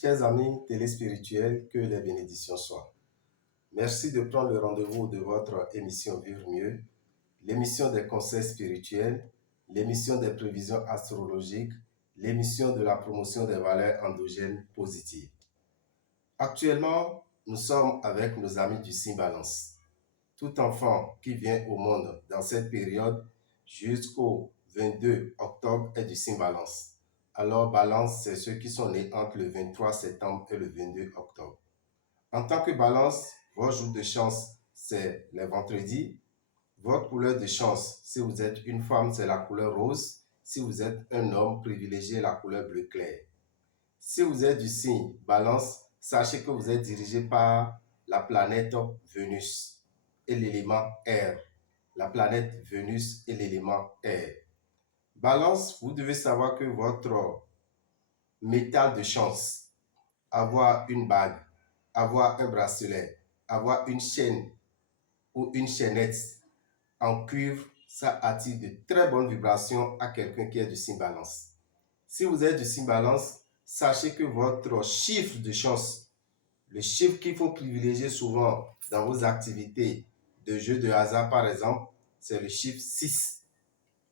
Chers amis téléspirituels, que les bénédictions soient. Merci de prendre le rendez-vous de votre émission Vivre mieux, l'émission des conseils spirituels, l'émission des prévisions astrologiques, l'émission de la promotion des valeurs endogènes positives. Actuellement, nous sommes avec nos amis du signe Balance. Tout enfant qui vient au monde dans cette période jusqu'au 22 octobre est du signe Balance. Alors, Balance, c'est ceux qui sont nés entre le 23 septembre et le 22 octobre. En tant que Balance, votre jour de chance, c'est les vendredis. Votre couleur de chance, si vous êtes une femme, c'est la couleur rose. Si vous êtes un homme, privilégiez la couleur bleu clair. Si vous êtes du signe Balance, sachez que vous êtes dirigé par la planète Vénus et l'élément air. La planète Vénus et l'élément air. Balance, vous devez savoir que votre métal de chance, avoir une bague, avoir un bracelet, avoir une chaîne ou une chaînette en cuivre, ça attire de très bonnes vibrations à quelqu'un qui est du signe Balance. Si vous êtes du signe Balance, sachez que votre chiffre de chance, le chiffre qu'il faut privilégier souvent dans vos activités de jeux de hasard par exemple, c'est le chiffre 6.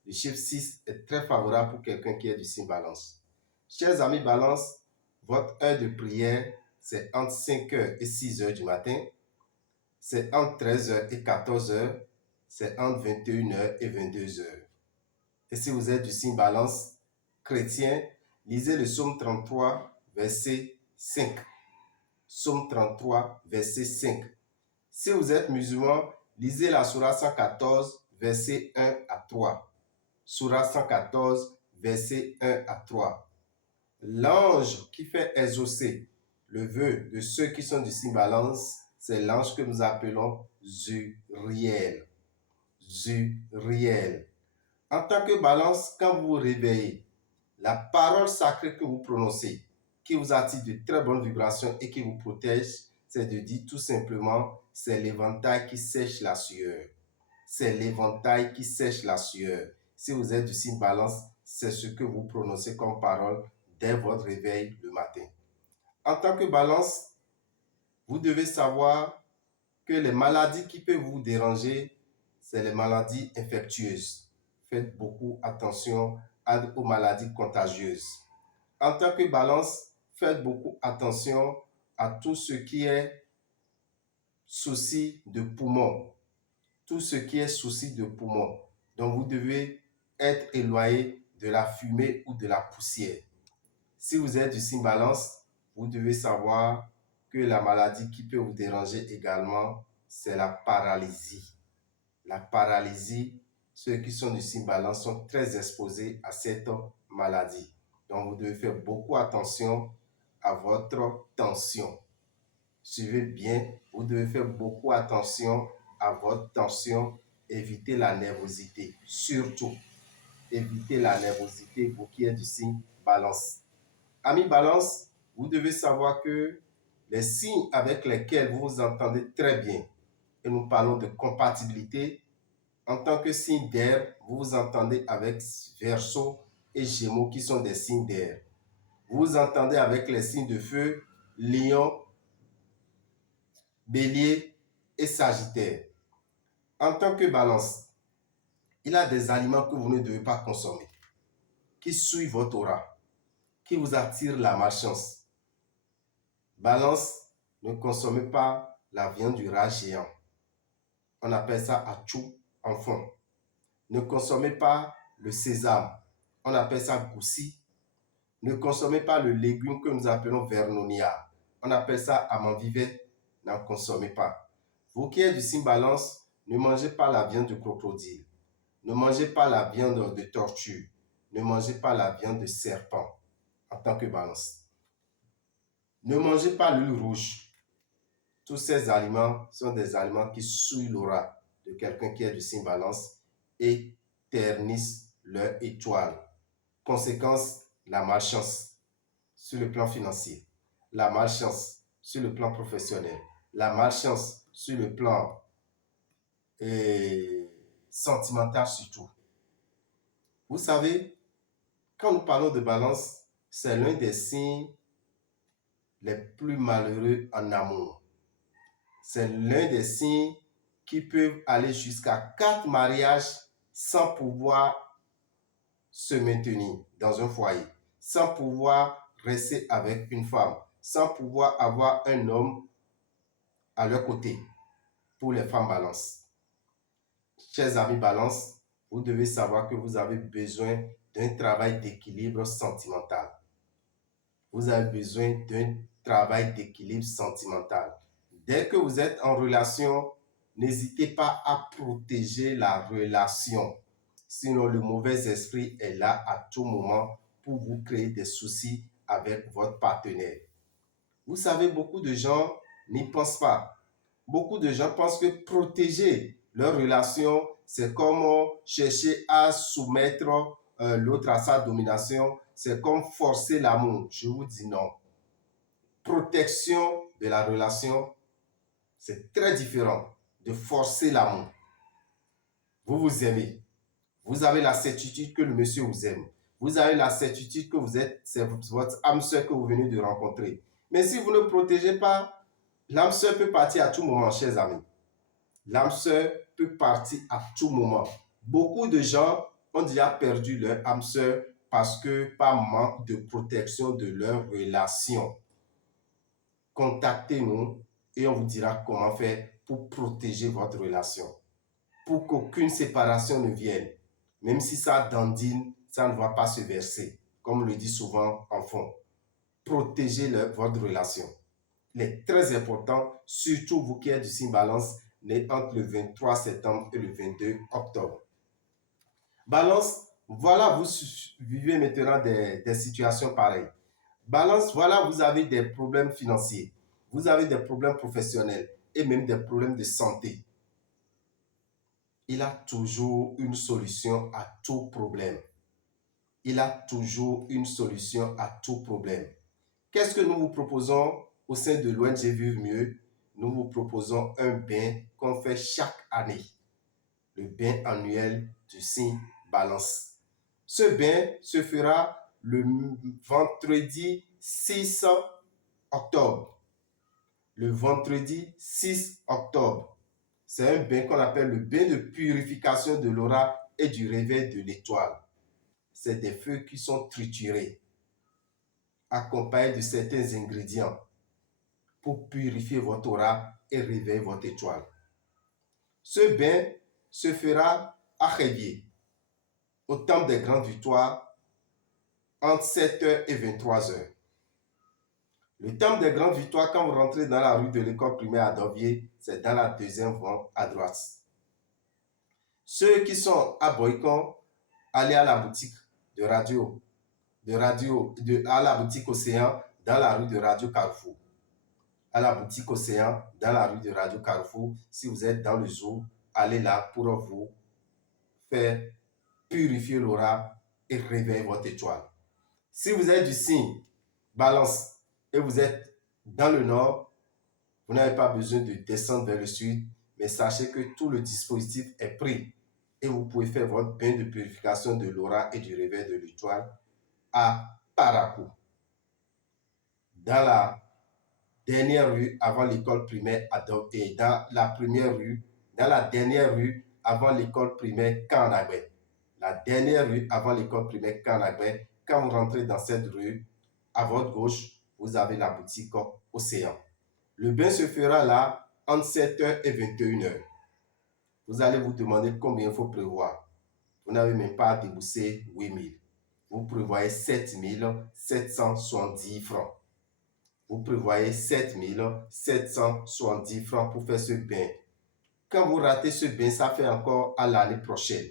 Le chiffre 6 est très favorable pour quelqu'un qui est du signe Balance. Chers amis Balance, votre heure de prière, c'est entre 5h et 6h du matin. C'est entre 13h et 14h. C'est entre 21h et 22h. Et si vous êtes du signe Balance chrétien, lisez le psaume 33, verset 5. Psaume 33, verset 5. Si vous êtes musulman, lisez la sourate 114, verset 1 à 3. Sourate 114, verset 1 à 3. L'ange qui fait exaucer le vœu de ceux qui sont du signe Balance, c'est l'ange que nous appelons Zuriel. Zuriel. En tant que Balance, quand vous vous réveillez, la parole sacrée que vous prononcez, qui vous attire de très bonnes vibrations et qui vous protège, c'est de dire tout simplement, c'est l'éventail qui sèche la sueur. C'est l'éventail qui sèche la sueur. Si vous êtes du signe Balance, c'est ce que vous prononcez comme parole dès votre réveil le matin. En tant que Balance, vous devez savoir que les maladies qui peuvent vous déranger, c'est les maladies infectieuses. Faites beaucoup attention aux maladies contagieuses. En tant que Balance, faites beaucoup attention à tout ce qui est souci de poumon. Tout ce qui est souci de poumon. Donc, vous devez être éloigné de la fumée ou de la poussière. Si vous êtes du signe Balance, vous devez savoir que la maladie qui peut vous déranger également, c'est la paralysie. La paralysie, ceux qui sont du signe Balance sont très exposés à cette maladie. Donc, vous devez faire beaucoup attention à votre tension. Suivez bien, vous devez faire beaucoup attention à votre tension. Évitez la nervosité. Surtout, évitez la nervosité, vous qui êtes du signe Balance. Amis Balance, vous devez savoir que les signes avec lesquels vous vous entendez très bien, et nous parlons de compatibilité, en tant que signe d'air, vous vous entendez avec Verseau et Gémeaux qui sont des signes d'air. Vous vous entendez avec les signes de feu, Lion, Bélier et Sagittaire. En tant que Balance, il y a des aliments que vous ne devez pas consommer, qui suivent votre aura, qui vous attirent la malchance. Balance, ne consommez pas la viande du rat géant. On appelle ça achou en fond. Ne consommez pas le sésame. On appelle ça goussi. Ne consommez pas le légume que nous appelons vernonia. On appelle ça amandivet. N'en consommez pas. Vous qui êtes du signe Balance, ne mangez pas la viande de crocodile. Ne mangez pas la viande de tortue. Ne mangez pas la viande de serpent en tant que Balance. Ne mangez pas l'huile rouge. Tous ces aliments sont des aliments qui souillent l'aura de quelqu'un qui est du signe Balance et ternissent leur étoile. Conséquence, la malchance sur le plan financier, la malchance sur le plan professionnel, la malchance sur le plan sentimental surtout. Vous savez, quand nous parlons de Balance, c'est l'un des signes les plus malheureux en amour. C'est l'un des signes qui peuvent aller jusqu'à 4 mariages sans pouvoir se maintenir dans un foyer, sans pouvoir rester avec une femme, sans pouvoir avoir un homme à leur côté pour les femmes balance. Chers amis balance, vous devez savoir que vous avez besoin d'un travail d'équilibre sentimental. Vous avez besoin d'un travail d'équilibre sentimental. Dès que vous êtes en relation, n'hésitez pas à protéger la relation. Sinon, le mauvais esprit est là à tout moment pour vous créer des soucis avec votre partenaire. Vous savez, beaucoup de gens n'y pensent pas. Beaucoup de gens pensent que protéger leur relation, c'est comme chercher à soumettre l'autre à sa domination. C'est comme forcer l'amour. Je vous dis non. Protection de la relation, c'est très différent de forcer l'amour. Vous vous aimez. Vous avez la certitude que le monsieur vous aime. Vous avez la certitude que c'est votre âme sœur que vous venez de rencontrer. Mais si vous ne protégez pas, l'âme sœur peut partir à tout moment, chers amis. L'âme sœur peut partir à tout moment. Beaucoup de gens ont déjà perdu leur âme sœur parce que par manque de protection de leur relation. Contactez-nous et on vous dira comment faire pour protéger votre relation. Pour qu'aucune séparation ne vienne. Même si ça dandine, ça ne va pas se verser. Comme le dit souvent en fond. Protégez votre relation. Il est très important, surtout vous qui êtes du signe Balance, né entre le 23 septembre et le 22 octobre. Balance, voilà, vous vivez maintenant des situations pareilles. Balance, voilà, vous avez des problèmes financiers, vous avez des problèmes professionnels et même des problèmes de santé. Il a toujours une solution à tout problème. Il a toujours une solution à tout problème. Qu'est-ce que nous vous proposons au sein de l'ONG Vivre Mieux? Nous vous proposons un bain qu'on fait chaque année. Le bain annuel du signe Balance. Ce bain se fera le vendredi 6 octobre. Le vendredi 6 octobre. C'est un bain qu'on appelle le bain de purification de l'aura et du réveil de l'étoile. C'est des feuilles qui sont triturées, accompagnées de certains ingrédients pour purifier votre aura et réveiller votre étoile. Ce bain se fera à Révier, au temple des Grandes Victoires, entre 7h et 23h. Le temple des Grandes Victoires, quand vous rentrez dans la rue de l'école primaire à Dovier, c'est dans la deuxième vente à droite. Ceux qui sont à Boycon, allez à la boutique de radio, à la boutique Océan, dans la rue de Radio Carrefour. À la boutique Océan, dans la rue de Radio Carrefour. Si vous êtes dans le zoo, allez là pour vous faire purifier l'aura et réveiller votre étoile. Si vous êtes du signe Balance et vous êtes dans le nord, vous n'avez pas besoin de descendre vers le sud, mais sachez que tout le dispositif est pris et vous pouvez faire votre bain de purification de l'aura et du réveil de l'étoile à Parakou. Dans la dernière rue avant l'école primaire et dans la première rue, dans la dernière rue avant l'école primaire Kanagbe. La dernière rue avant l'école primaire Kanagbe, quand vous rentrez dans cette rue, à votre gauche, vous avez la boutique Océan. Le bain se fera là entre 7h et 21h. Vous allez vous demander combien il faut prévoir. Vous n'avez même pas à débourser 8 000. Vous prévoyez 7 770 francs. Vous prévoyez 7 770 francs pour faire ce bain. Quand vous ratez ce bain, ça fait encore à l'année prochaine.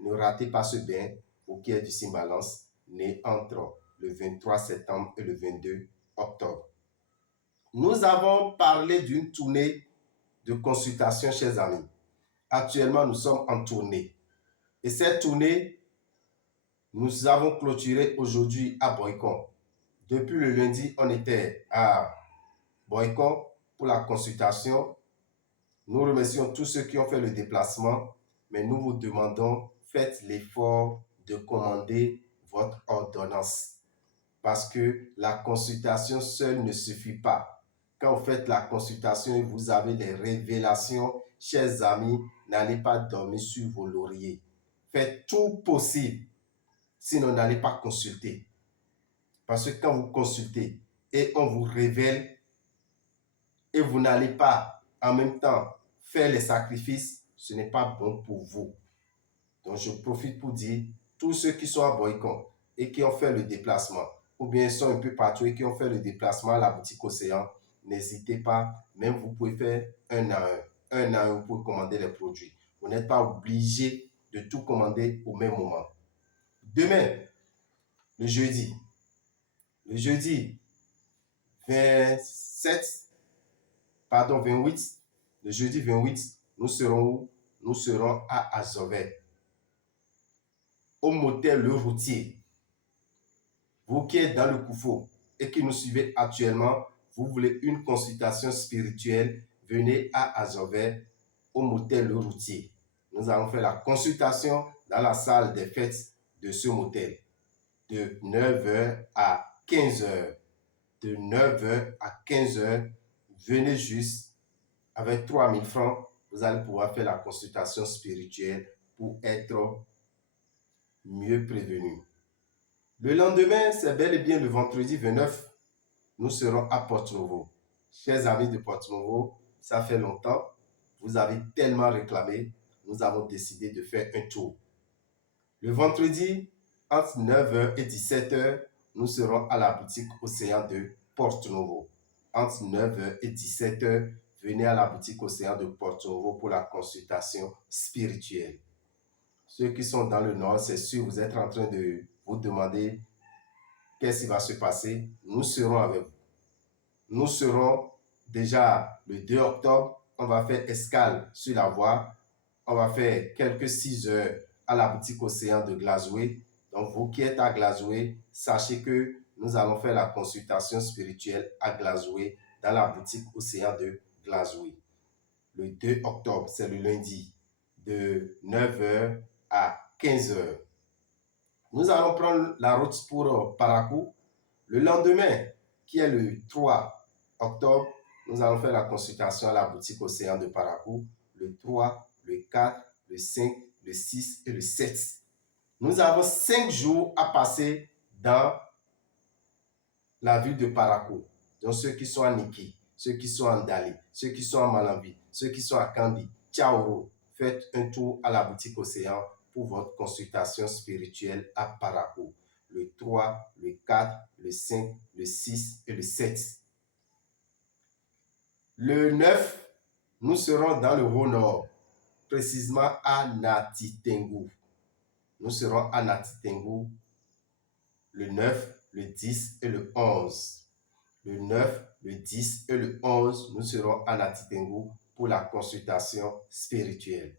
Ne ratez pas ce bain, vous qui êtes du signe Balance, né entre le 23 septembre et le 22 octobre. Nous avons parlé d'une tournée de consultation, chers amis. Actuellement, nous sommes en tournée. Et cette tournée, nous avons clôturé aujourd'hui à Boycon. Depuis le lundi, on était à Boycon pour la consultation. Nous remercions tous ceux qui ont fait le déplacement, mais nous vous demandons, faites l'effort de commander votre ordonnance. parce que la consultation seule ne suffit pas. Quand vous faites la consultation et vous avez des révélations, chers amis, n'allez pas dormir sur vos lauriers. Faites tout possible, sinon n'allez pas consulter. Parce que quand vous consultez et on vous révèle et vous n'allez pas en même temps faire les sacrifices, ce n'est pas bon pour vous. Donc je profite pour dire, tous ceux qui sont à Boycon et qui ont fait le déplacement, ou bien sont un peu partout et qui ont fait le déplacement à la boutique Océan, n'hésitez pas, même vous pouvez faire un à un. Un à un, vous pouvez commander les produits. Vous n'êtes pas obligé de tout commander au même moment. Demain, le jeudi 27, pardon, 28, le jeudi 28, nous serons où? Nous serons à Azové, au motel Le Routier. Vous qui êtes dans le Koufo et qui nous suivez actuellement, vous voulez une consultation spirituelle, venez à Azové, au motel Le Routier. Nous allons faire la consultation dans la salle des fêtes de ce motel, de 9h à 15h. De 9h à 15h, venez juste avec 3000 francs, vous allez pouvoir faire la consultation spirituelle pour être mieux prévenu. Le lendemain, c'est bel et bien le vendredi 29, nous serons à Porto Novo. Chers amis de Porto Novo, ça fait longtemps, vous avez tellement réclamé, nous avons décidé de faire un tour. Le vendredi, entre 9h et 17h, nous serons à la boutique Océan de Porto Novo. Entre 9h et 17h, venez à la boutique Océan de Porto Novo pour la consultation spirituelle. Ceux qui sont dans le nord, c'est sûr, vous êtes en train de vous demander qu'est-ce qui va se passer. Nous serons avec vous. Nous serons déjà le 2 octobre. On va faire escale sur la voie. On va faire quelques 6 heures à la boutique Océan de Glazoué. Donc, vous qui êtes à Glazoué, sachez que nous allons faire la consultation spirituelle à Glazoué, dans la boutique Océan de Glazoué. Le 2 octobre, c'est le lundi, de 9h à 15h. Nous allons prendre la route pour Parakou. Le lendemain, qui est le 3 octobre, nous allons faire la consultation à la boutique Océan de Parakou. Le 3, le 4, le 5, le 6 et le 7. Nous avons 5 jours à passer dans la ville de Parakou. Donc ceux qui sont à Niki, ceux qui sont à Ndali, ceux qui sont à Malambi, ceux qui sont à Kambi, Tchaoro, faites un tour à la boutique Océan pour votre consultation spirituelle à Parakou. Le 3, le 4, le 5, le 6 et le 7. Le 9, nous serons dans le Haut-Nord, précisément à Natitengu. Nous serons à Natitengu le 9, le 10 et le 11. Le 9, le 10 et le 11, nous serons à Natitengu pour la consultation spirituelle.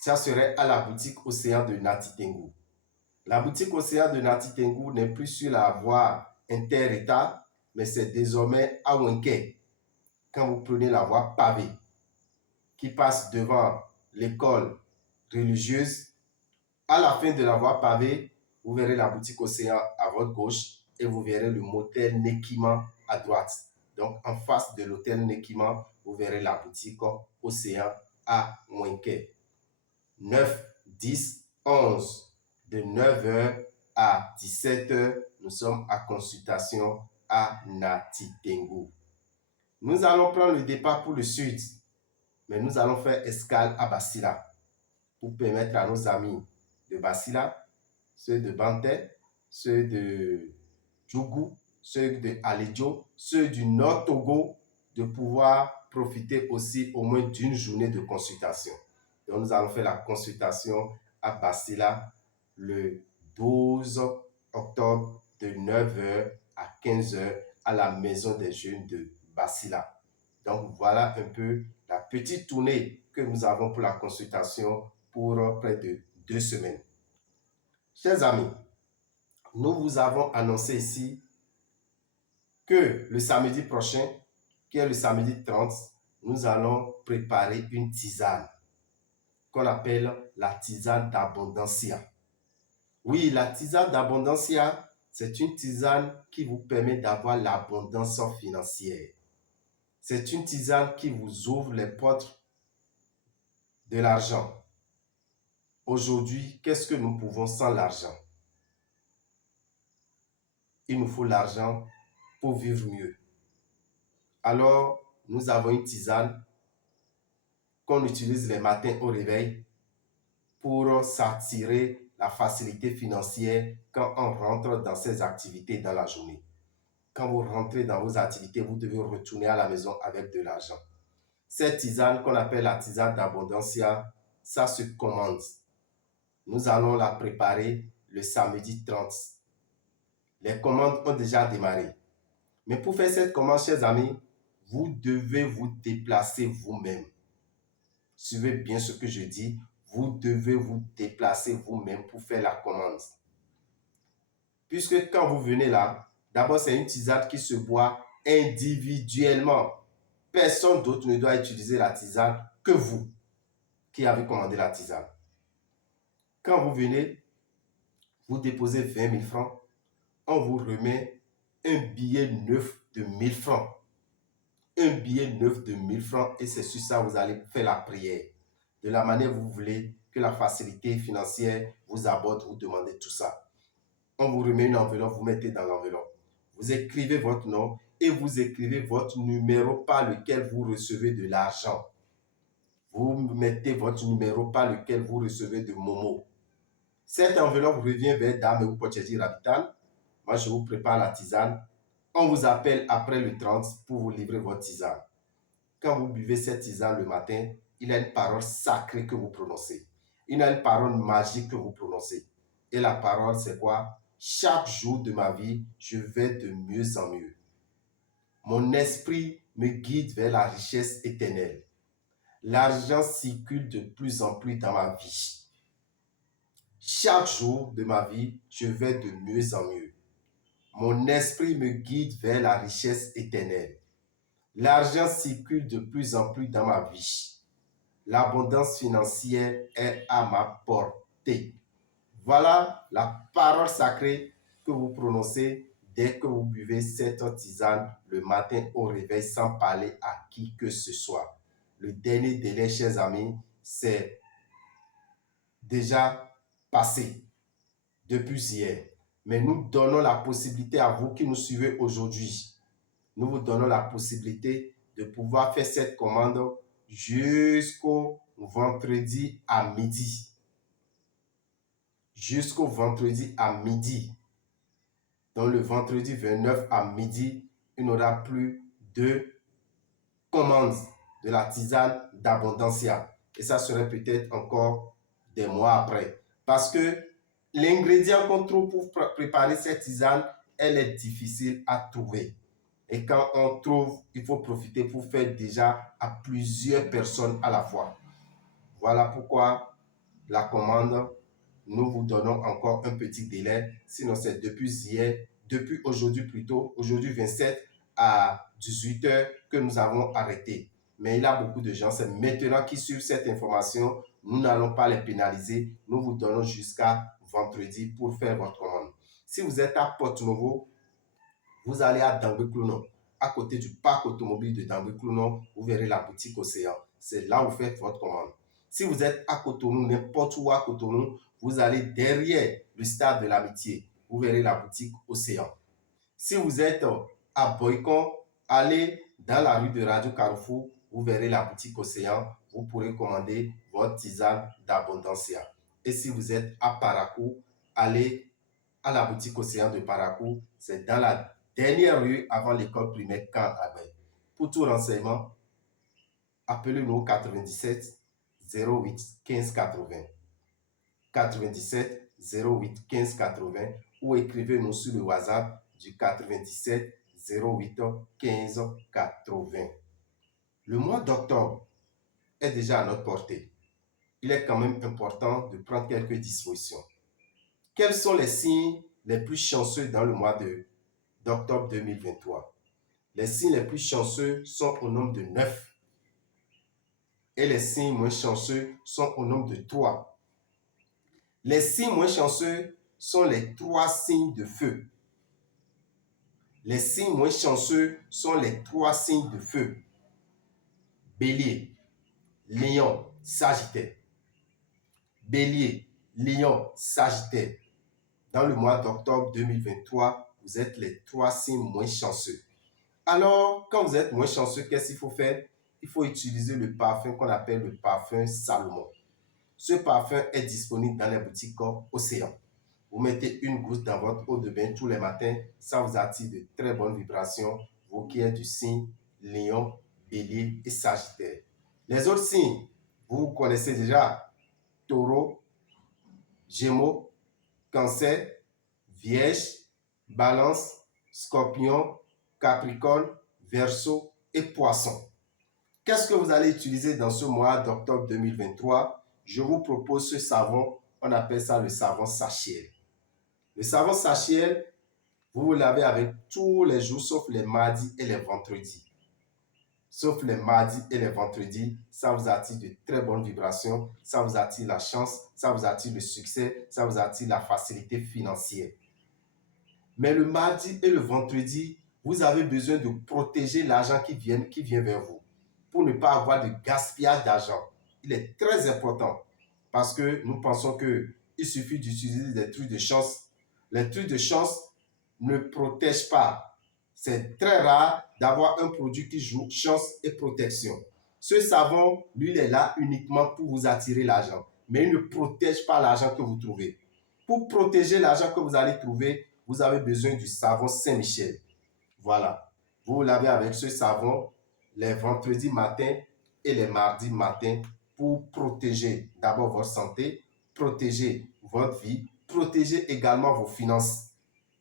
Ça serait à la boutique Océan de Natitengu. La boutique Océan de Natitengu n'est plus sur la voie inter-État, mais c'est désormais à Wenke. Quand vous prenez la voie pavée qui passe devant l'école religieuse, à la fin de la voie pavée, vous verrez la boutique Océan à votre gauche et vous verrez le motel Nekima à droite. Donc, en face de l'hôtel Nekima, vous verrez la boutique Océan à Wenke. 9, 10, 11. De 9h à 17h, nous sommes à consultation à Natitengu. Nous allons prendre le départ pour le sud, mais nous allons faire escale à Basila pour permettre à nos amis de Basila, ceux de Banté, ceux de Djougou, ceux de Aledjo, ceux du Nord Togo, de pouvoir profiter aussi au moins d'une journée de consultation. Donc nous allons faire la consultation à Basila le 12 octobre de 9h à 15h à la maison des jeunes de Basila. Donc voilà un peu la petite tournée que nous avons pour la consultation pour près de 2 semaines. Chers amis, nous vous avons annoncé ici que le samedi prochain, qui est le samedi 30, nous allons préparer une tisane qu'on appelle la tisane d'Abondancia. Oui, la tisane d'Abondancia, C'est une tisane qui vous permet d'avoir l'abondance financière. C'est une tisane qui vous ouvre les portes de l'argent. Aujourd'hui, qu'est-ce que nous pouvons sans l'argent? Il nous faut l'argent pour vivre mieux. Alors, nous avons une tisane qu'on utilise les matins au réveil pour s'attirer la facilité financière quand on rentre dans ses activités dans la journée. Quand vous rentrez dans vos activités, vous devez retourner à la maison avec de l'argent. Cette tisane qu'on appelle la tisane d'abondancia, ça se commande. Nous allons la préparer le samedi 30. Les commandes ont déjà démarré. Mais pour faire cette commande, chers amis, vous devez vous déplacer vous-même. Suivez bien ce que je dis. Vous devez vous déplacer vous-même pour faire la commande. Puisque quand vous venez là, d'abord c'est une tisane qui se boit individuellement. Personne d'autre ne doit utiliser la tisane que vous qui avez commandé la tisane. Quand vous venez, vous déposez 20 000 francs, on vous remet un billet neuf de 1000 francs. Un billet neuf de 1000 francs et c'est sur ça que vous allez faire la prière. De la manière que vous voulez que la facilité financière vous aborde, vous demandez tout ça. On vous remet une enveloppe, vous mettez dans l'enveloppe. Vous écrivez votre nom et vous écrivez votre numéro par lequel vous recevez de l'argent. Vous mettez votre numéro par lequel vous recevez de Momo. Cette enveloppe revient vers Dame ou Pochetti Rabitan. Moi, je vous prépare la tisane. On vous appelle après le 30 pour vous livrer votre tisane. Quand vous buvez cette tisane le matin, il y a une parole sacrée que vous prononcez. Il y a une parole magique que vous prononcez. Et la parole, c'est quoi? Chaque jour de ma vie, je vais de mieux en mieux. Mon esprit me guide vers la richesse éternelle. L'argent circule de plus en plus dans ma vie. Chaque jour de ma vie, je vais de mieux en mieux. Mon esprit me guide vers la richesse éternelle. L'argent circule de plus en plus dans ma vie. L'abondance financière est à ma portée. Voilà la parole sacrée que vous prononcez dès que vous buvez cette tisane le matin au réveil sans parler à qui que ce soit. Le dernier délai, chers amis, c'est déjà passé depuis hier. Mais nous donnons la possibilité à vous qui nous suivez aujourd'hui. Nous vous donnons la possibilité de pouvoir faire cette commande jusqu'au vendredi à midi. Jusqu'au vendredi à midi. Donc le vendredi 29 à midi, il n'y aura plus de commandes de la tisane d'abondancia. Et ça serait peut-être encore des mois après. Parce que l'ingrédient qu'on trouve pour préparer cette tisane, elle est difficile à trouver. Et quand on trouve, il faut profiter pour faire déjà à plusieurs personnes à la fois. Voilà pourquoi la commande, nous vous donnons encore un petit délai. Sinon, c'est depuis hier, depuis aujourd'hui plutôt, aujourd'hui 27 à 18 h que nous avons arrêté. Mais il y a beaucoup de gens, c'est maintenant qu'ils suivent cette information. Nous n'allons pas les pénaliser. Nous vous donnons jusqu'à vendredi pour faire votre commande. Si vous êtes à Porto-Novo, vous allez à Dambé-Clounon. À côté du parc automobile de Dambé-Clounon, vous verrez la boutique Océan. C'est là où vous faites votre commande. Si vous êtes à Cotonou, n'importe où à Cotonou, vous allez derrière le stade de l'Amitié. Vous verrez la boutique Océan. Si vous êtes à Boycon, allez dans la rue de Radio Carrefour, vous verrez la boutique Océan. Vous pourrez commander votre tisane d'abondancia. Et si vous êtes à Parakou, allez à la boutique Océan de Parakou. C'est dans la dernière rue avant l'école primaire Camp Agbay. Pour tout renseignement, appelez-nous au 97 08 15 80. 97 08 15 80 ou écrivez-nous sur le WhatsApp du 97 08 15 80. Le mois d'octobre est déjà à notre portée. Il est quand même important de prendre quelques dispositions. Quels sont les signes les plus chanceux dans le mois d'octobre 2023? Les signes les plus chanceux sont au nombre de 9 et les signes moins chanceux sont au nombre de 3. Les signes moins chanceux sont les 3 signes de feu. Les signes moins chanceux sont les 3 signes de feu. Bélier, Lion, Sagittaire. Bélier, Lion, Sagittaire. Dans le mois d'octobre 2023, vous êtes les 3 signes moins chanceux. Alors, quand vous êtes moins chanceux, qu'est-ce qu'il faut faire? Il faut utiliser le parfum qu'on appelle le parfum Salomon. Ce parfum est disponible dans les boutiques Océan. Vous mettez une goutte dans votre eau de bain tous les matins, ça vous attire de très bonnes vibrations, vous qui êtes du signe Lion, Bélier et Sagittaire. Les autres signes, vous connaissez déjà: Taureau, Gémeaux, Cancer, Vierge, Balance, Scorpion, Capricorne, Verseau et Poisson. Qu'est-ce que vous allez utiliser dans ce mois d'octobre 2023? Je vous propose ce savon, on appelle ça le savon Sachiel. Le savon Sachiel, vous l'avez avec tous les jours sauf les mardis et les vendredis. Sauf les mardis et les vendredis, ça vous attire de très bonnes vibrations, ça vous attire la chance, ça vous attire le succès, ça vous attire la facilité financière. Mais le mardi et le vendredi, vous avez besoin de protéger l'argent qui vient vers vous pour ne pas avoir de gaspillage d'argent. Il est très important parce que nous pensons qu'il suffit d'utiliser des trucs de chance. Les trucs de chance ne protègent pas. C'est très rare d'avoir un produit qui joue chance et protection. Ce savon, lui, il est là uniquement pour vous attirer l'argent, mais il ne protège pas l'argent que vous trouvez. Pour protéger l'argent que vous allez trouver, vous avez besoin du savon Saint-Michel. Voilà. Vous l'avez avec ce savon les vendredis matins et les mardis matins pour protéger d'abord votre santé, protéger votre vie, protéger également vos finances.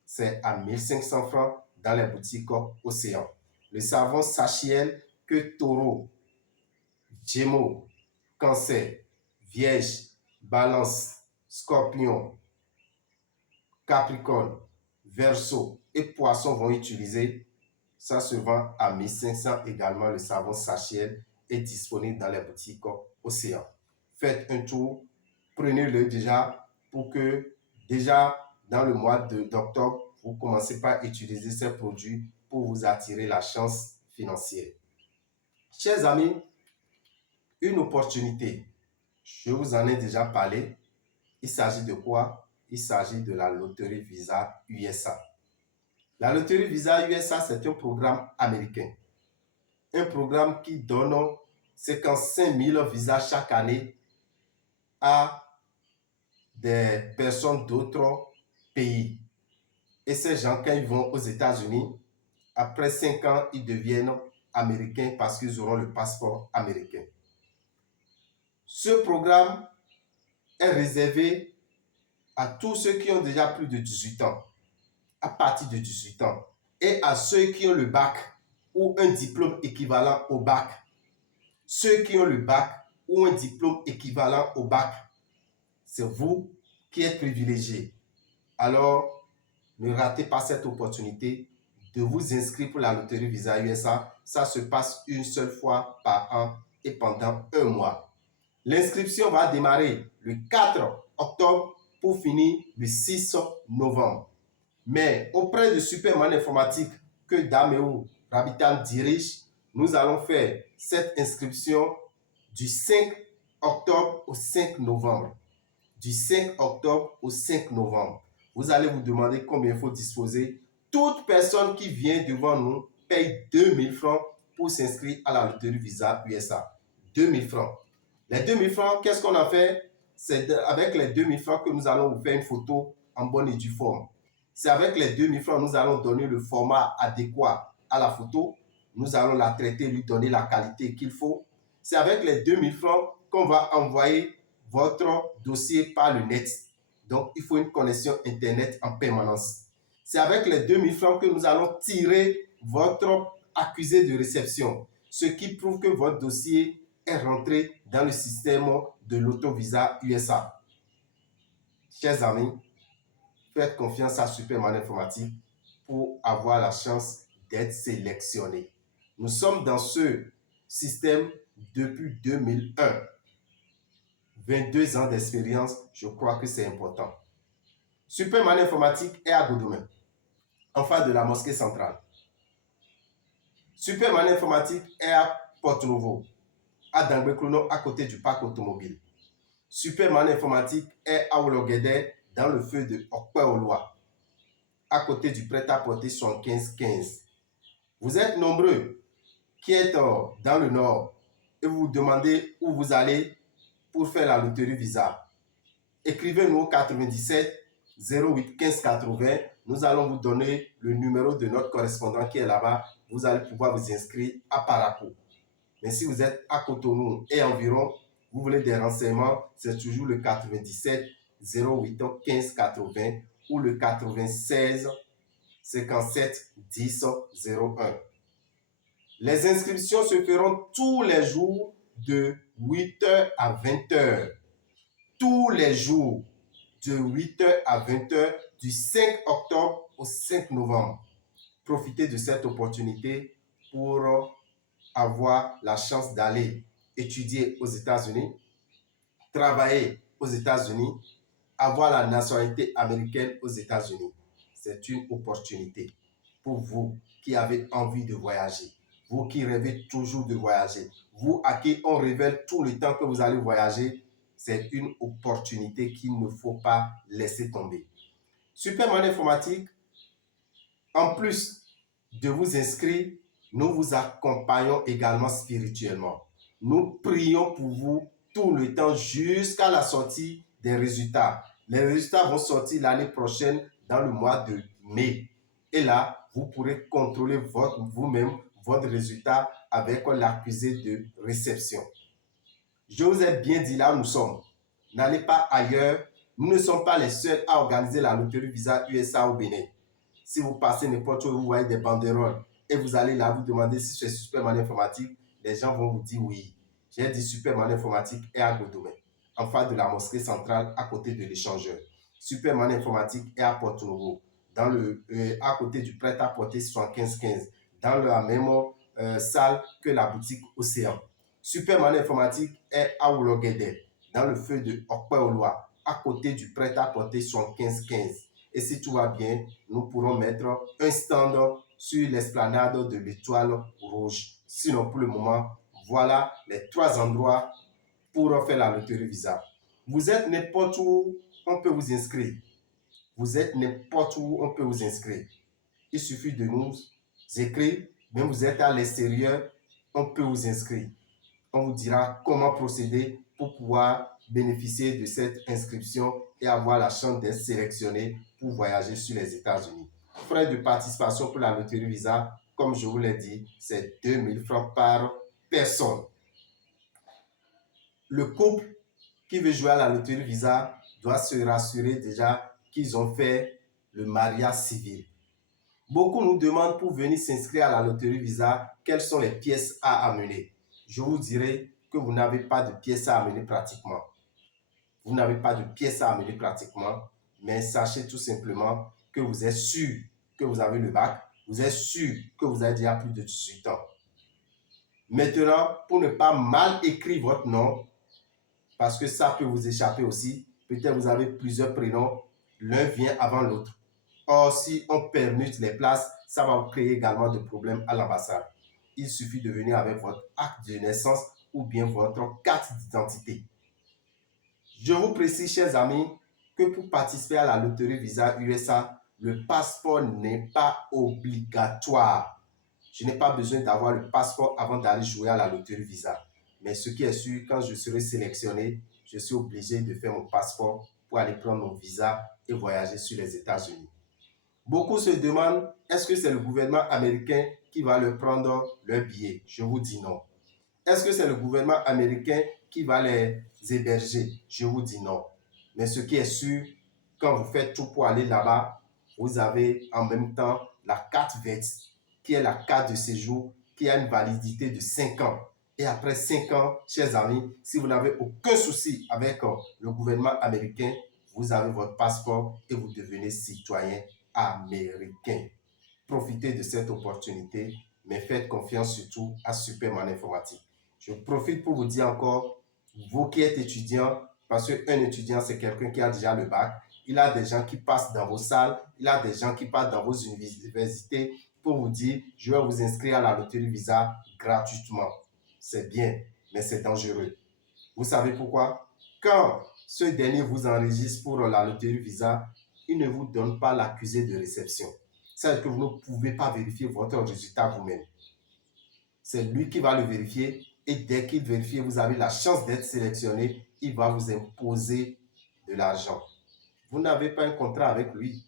C'est à 1500 francs dans les boutiques Océan. Le savon Sachiel que Taureau, Gémeaux, Cancer, Vierge, Balance, Scorpion, Capricorne, Verseau et Poisson vont utiliser, ça se vend à 1500 également. Le savon Sachiel est disponible dans les boutiques Océan. Faites un tour, prenez-le déjà pour que déjà dans le mois d'octobre, vous commencez par utiliser ces produits pour vous attirer la chance financière. Chers amis, une opportunité, je vous en ai déjà parlé. Il s'agit de quoi? Il s'agit de la loterie Visa USA. La loterie Visa USA, c'est un programme américain. Un programme qui donne 55 000 visas chaque année à des personnes d'autres pays. Et ces gens, quand ils vont aux États-Unis, après 5 ans, ils deviennent américains parce qu'ils auront le passeport américain. Ce programme est réservé à tous ceux qui ont déjà plus de 18 ans, à partir de 18 ans, et à ceux qui ont le bac ou un diplôme équivalent au bac. Ceux qui ont le bac ou un diplôme équivalent au bac, c'est vous qui êtes privilégiés. Alors, ne ratez pas cette opportunité de vous inscrire pour la loterie Visa USA. Ça se passe une seule fois par an et pendant un mois. L'inscription va démarrer le 4 octobre pour finir le 6 novembre. Mais auprès de Superman Informatique que Dameo Rabitan dirige, nous allons faire cette inscription du 5 octobre au 5 novembre. Du 5 octobre au 5 novembre. Vous allez vous demander combien il faut disposer. Toute personne qui vient devant nous paye 2000 francs pour s'inscrire à la loterie Visa USA. 2000 francs. Les 2000 francs, qu'est-ce qu'on a fait? C'est avec les 2000 francs que nous allons vous faire une photo en bonne et due forme. C'est avec les 2000 francs que nous allons donner le format adéquat à la photo. Nous allons la traiter, lui donner la qualité qu'il faut. C'est avec les 2000 francs qu'on va envoyer votre dossier par le net. Donc, il faut une connexion Internet en permanence. C'est avec les 2000 francs que nous allons tirer votre accusé de réception, ce qui prouve que votre dossier est rentré dans le système de l'autovisa USA. Chers amis, faites confiance à Superman Informatique pour avoir la chance d'être sélectionné. Nous sommes dans ce système depuis 2001. 22 ans d'expérience, je crois que c'est important. Superman Informatique est à Godomain. en face de la mosquée centrale. Superman Informatique est à Porto-Novo, à Dangbe-Klono, à côté du parc automobile. Superman Informatique est à Ologede, dans le feu de Okpe-Oloa, à côté du prêt-à-porter 7515. Vous êtes nombreux qui êtes dans le nord et vous vous demandez où vous allez pour faire la loterie Visa. Écrivez-nous au 97 08 15 80. Nous allons vous donner le numéro de notre correspondant qui est là-bas. Vous allez pouvoir vous inscrire à Parakou. Mais si vous êtes à Cotonou et environ, vous voulez des renseignements, c'est toujours le 97 08 15 80 ou le 96 57 10 01. Les inscriptions se feront tous les jours de 8h à 20h. Tous les jours de 8h à 20h du 5 octobre au 5 novembre. Profitez de cette opportunité pour avoir la chance d'aller étudier aux États-Unis, travailler aux États-Unis, avoir la nationalité américaine aux États-Unis. C'est une opportunité pour vous qui avez envie de voyager, vous qui rêvez toujours de voyager, vous à qui on révèle tout le temps que vous allez voyager. C'est une opportunité qu'il ne faut pas laisser tomber. Superman Informatique, en plus de vous inscrire, nous vous accompagnons également spirituellement. Nous prions pour vous tout le temps jusqu'à la sortie des résultats. Les résultats vont sortir l'année prochaine dans le mois de mai. Et là, vous pourrez contrôler vous-même votre résultat avec l'accusé de réception. Je vous ai bien dit là où nous sommes. N'allez pas ailleurs. Nous ne sommes pas les seuls à organiser la loterie Visa USA au Bénin. Si vous passez n'importe où, vous voyez des banderoles et vous allez là vous demander si c'est Superman Informatique, les gens vont vous dire oui. J'ai dit Superman Informatique est à Godomé, en face de la mosquée centrale, à côté de l'échangeur. Superman Informatique est à Porto-Novo, à côté du prêt-à-porter 7515, dans la même salle que la boutique Océan. Superman Informatique est à Oulogede, dans le feu de Okpe-Oloa, à côté du prêt-à-porter 7515. Et si tout va bien, nous pourrons mettre un stand sur l'esplanade de l'Étoile Rouge. Sinon, pour le moment, voilà les 3 endroits pour faire la loterie Visa. Vous êtes n'importe où, on peut vous inscrire. Vous êtes n'importe où, on peut vous inscrire. Il suffit de nous écrire. Même vous êtes à l'extérieur, on peut vous inscrire. On vous dira comment procéder pour pouvoir bénéficier de cette inscription et avoir la chance d'être sélectionné pour voyager sur les États-Unis. Frais de participation pour la loterie Visa, comme je vous l'ai dit, c'est 2000 francs par personne. Le couple qui veut jouer à la loterie Visa doit se rassurer déjà qu'ils ont fait le mariage civil. Beaucoup nous demandent pour venir s'inscrire à la loterie Visa, quelles sont les pièces à amener. Je vous dirai que vous n'avez pas de pièces à amener pratiquement. Vous n'avez pas de pièces à amener pratiquement, mais sachez tout simplement que vous êtes sûr que vous avez le bac, vous êtes sûr que vous avez déjà plus de 18 ans. Maintenant, pour ne pas mal écrire votre nom, parce que ça peut vous échapper aussi, peut-être vous avez plusieurs prénoms, l'un vient avant l'autre. Or, si on permute les places, ça va vous créer également des problèmes à l'ambassade. Il suffit de venir avec votre acte de naissance ou bien votre carte d'identité. Je vous précise, chers amis, que pour participer à la loterie Visa USA, le passeport n'est pas obligatoire. Je n'ai pas besoin d'avoir le passeport avant d'aller jouer à la loterie Visa. Mais ce qui est sûr, quand je serai sélectionné, je suis obligé de faire mon passeport pour aller prendre mon visa et voyager sur les États-Unis. Beaucoup se demandent, est-ce que c'est le gouvernement américain qui va leur prendre leur billet? Je vous dis non. Est-ce que c'est le gouvernement américain qui va les héberger? Je vous dis non. Mais ce qui est sûr, quand vous faites tout pour aller là-bas, vous avez en même temps la carte verte, qui est la carte de séjour, qui a une validité de 5 ans. Et après 5 ans, chers amis, si vous n'avez aucun souci avec le gouvernement américain, vous avez votre passeport et vous devenez citoyen américain. Profitez de cette opportunité, mais faites confiance surtout à Superman Informatique. Je profite pour vous dire encore, vous qui êtes étudiant, parce qu'un étudiant, c'est quelqu'un qui a déjà le bac, il a des gens qui passent dans vos salles, il a des gens qui passent dans vos universités pour vous dire, je vais vous inscrire à la loterie Visa gratuitement. C'est bien, mais c'est dangereux. Vous savez pourquoi? Quand ce dernier vous enregistre pour la loterie Visa, il ne vous donne pas l'accusé de réception. C'est-à-dire que vous ne pouvez pas vérifier votre résultat vous-même. C'est lui qui va le vérifier et dès qu'il vérifie, vous avez la chance d'être sélectionné, il va vous imposer de l'argent. Vous n'avez pas un contrat avec lui.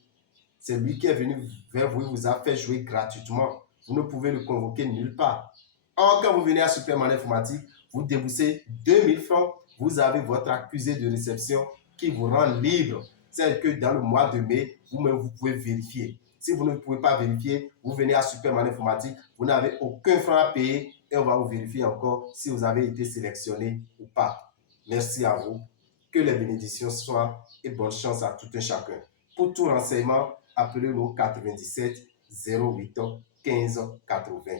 C'est lui qui est venu vers vous et vous a fait jouer gratuitement. Vous ne pouvez le convoquer nulle part. Or, quand vous venez à Superman Informatique, vous déboursez 2000 francs, vous avez votre accusé de réception qui vous rend libre. C'est que dans le mois de mai, vous-même, vous pouvez vérifier. Si vous ne pouvez pas vérifier, vous venez à Superman Informatique, vous n'avez aucun franc à payer et on va vous vérifier encore si vous avez été sélectionné ou pas. Merci à vous. Que les bénédictions soient et bonne chance à tout un chacun. Pour tout renseignement, appelez-nous 97 08 15 80.